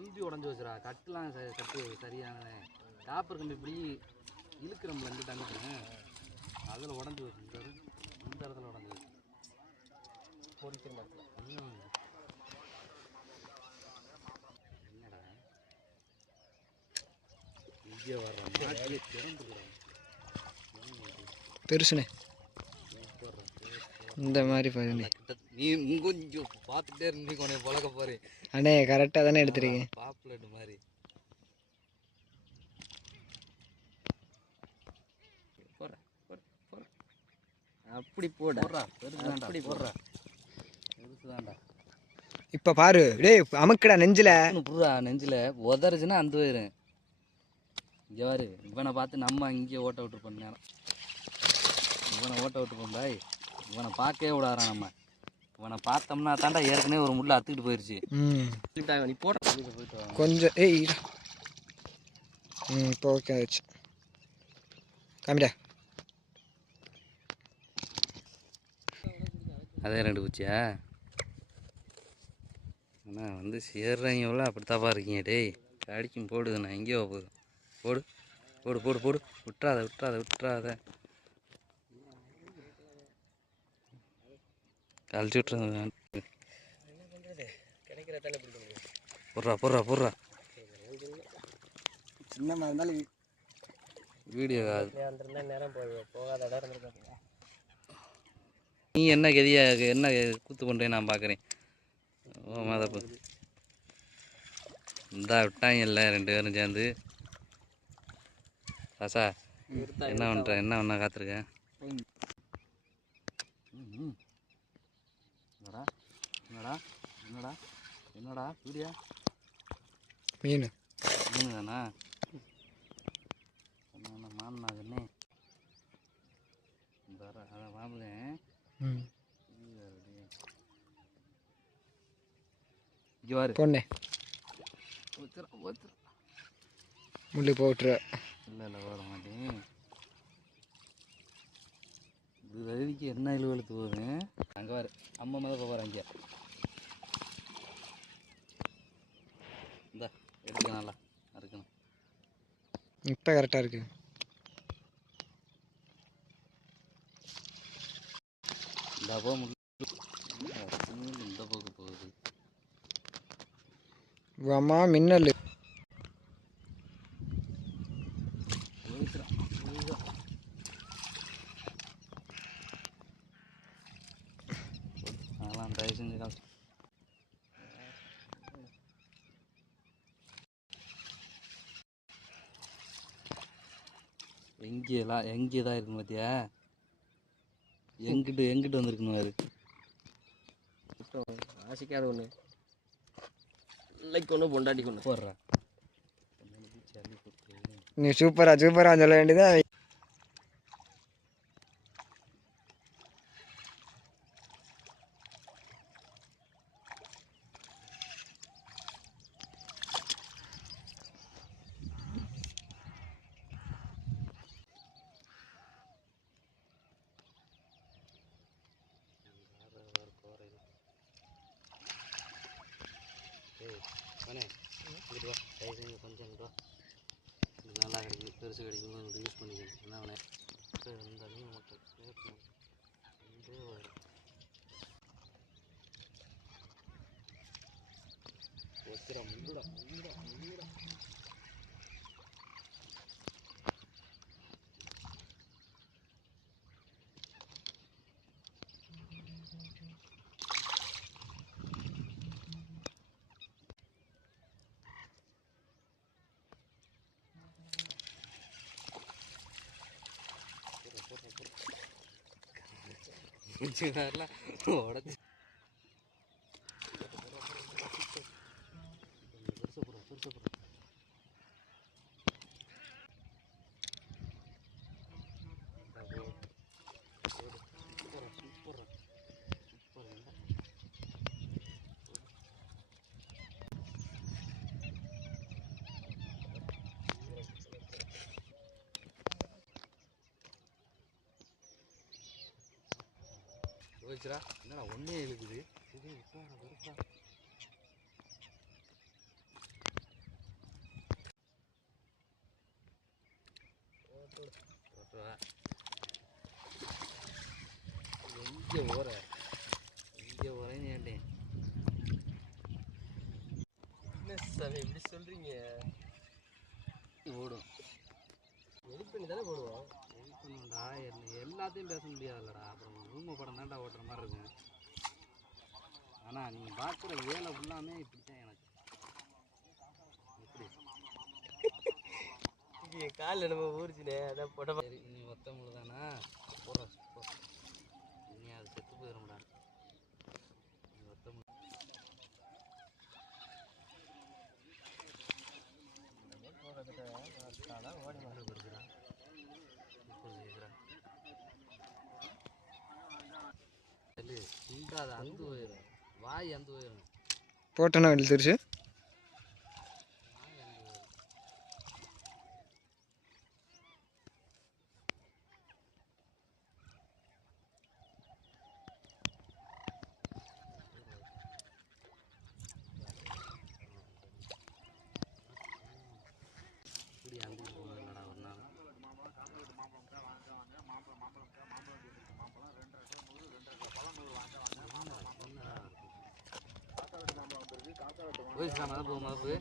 கம்பி உடஞ்சி வச்சுரா கட்டுலாம் ச- கட்டு சரியான காப்பர் கம்பி இப்படி இழுக்கிறோம்ல இந்த தண்ணிக்கு அதில் உடஞ்சி வச்சு இந்த இந்த இடத்துல உடஞ்சி வச்சு. பொறிக்கிற. என்னடா? இங்கே வர்ற திறந்துக்கிறோம் பெருசுண்ணே. இந்த மாதிரி பாருண்ணே நீ கொஞ்சம் பார்த்துட்டே இருந்து உன்னை பழக்க போறே அண்ணே கரெக்டாக தானே எடுத்துருக்கீங்க. பாப்புலட் மாதிரி. அப்படி போட. போடுறா பெருசுதான்டா அப்படி போடுறா. பெருசுதான்டா இப்போ பாரு டேய் அமுக்குடா நெஞ்சில். புடுறா நெஞ்சில். உதறுச்சுன்னா அந்த போயிரும் இங்கே பாரு இவனை பார்த்து நம்ம இங்கே ஓட்ட விட்டுருப்போம் நேரம். இவனை ஓட்ட விட்டுருப்போம் பாய். இவனை பார்க்கவே விடாறான் நம்ம. இவனை பார்த்தோம்னா தாண்டா ஏற்கனவே ஒரு முள்ள அத்துக்கிட்டு போயிடுச்சு ம். நீ போட. கொஞ்சம் ஏய். ம் இப்போ ஓகே ஆச்சு காமிடா. அதே ரெண்டு பூச்சியா? அண்ணா வந்து சேர்றவங்கள அப்படித்தாப்பா இருக்கீங்க. டேய் கடிக்கும் போடுதுண்ணா எங்கேயோ போகுது. போடு போடு போடு போடு. விட்றாத விட்றாத விட்றாத பிடிக்க முடியும் போடுறா போடுறா போடுறா. சின்ன மாதிரி இருந்தாலும் வீடியோ நேரம் போய் போகாத நீ என்ன கதியா என்ன கூத்து பண்ணுறேன் நான் பார்க்குறேன் ஓ மதப்பு இந்தா விட்டாங்கல்ல ரெண்டு பேரும் சேர்ந்து. ராசா என்ன பண்ணுற என்ன பண்ண காத்திருக்க என்னடா என்னடா? என்னடா? என்னடா? வீடியா? மீன். மீன் தானா என்ன மாமனா கண்ணே அதை மாப்பிளேன் ம். இங்கே வாரு பொண்ணே. முள்ளு போட்டுரு இல்லை இல்லை வர மாட்டேன். இது வரைக்கு என்ன இழுவெழுத்து போவேன் அங்கே வர அம்மா மேலே போகிற அங்கே இந்தா எடுக்க நல்லா இருக்கணும் இப்போ கரெக்டாக இருக்கு. இந்த போ முள்ளு இந்த போக்கு போகுது. அம்மா மின்னல். அதெல்லாம் தயவு செஞ்சு எங்கேலாம் எங்கே தான் இருக்கு பார்த்தியா எங்கிட்டு எங்கிட்டு வந்திருக்குன்னு பாரு. ஆசைக்காத ஒன்று இல்லைக்கு ஒன்று பொண்டாட்டிக்கு ஒன்று போடுறா. நீ சூப்பரா சூப்பரா சொல்ல வேண்டியதான் அண்ணே இங்கிட்டு வா தயவு செஞ்சு கொஞ்சம் இங்கிட்டு வா. இது நல்லா கிடைக்கும் பெருசு கிடைக்கும் இங்கிட்டு யூஸ் பண்ணிக்கணும் என்ன வேணே இந்த மீன் மட்டும் கேட்கணும் ரெண்டே முள்ளுடா முள்ளுடா முள்ளுடா கொஞ்சம் போச்சுரா என்னடா ஒன்றே இழுக்குது. இது பெருசா எங்கே ஓர எங்கே ஓரேன்னு ஏண்டேன் என்ன சார் எப்படி சொல்கிறீங்க ஓடும் எடிட் பண்ணி தானே போடுவோம்? என்ன எல்லாத்தையும் பேச முடியாதுல்லடா. அப்புறம் ரூமை படம் தான்டா ஓட்டுற மாதிரி இருக்கும் ஆனால் நீங்கள் பார்க்குற வேலை ஃபுல்லாமே இப்படி தான் எனக்கு. எப்படி? இது என் காலில் நம்ம ஊறிச்சுனே அதான் போட்ட நீ ஒத்த முழு தானே போடுற நீ அது செத்து போயிடும்டா நீ ஒத்த முழு ஓடி எவ்வளோ கொடுக்குறான் முப்பது கேட்குறான் சொல்லு இந்தாது அந்து போயிடும் வாய் அந்து போயிடும் போட்டோன்னா இழுத்துருச்சு வாய் அந்து போயிடும் இப்படி அந்து போகலடா ஒரு நாள் போயிடுச்சா மதப்பு மதப்பு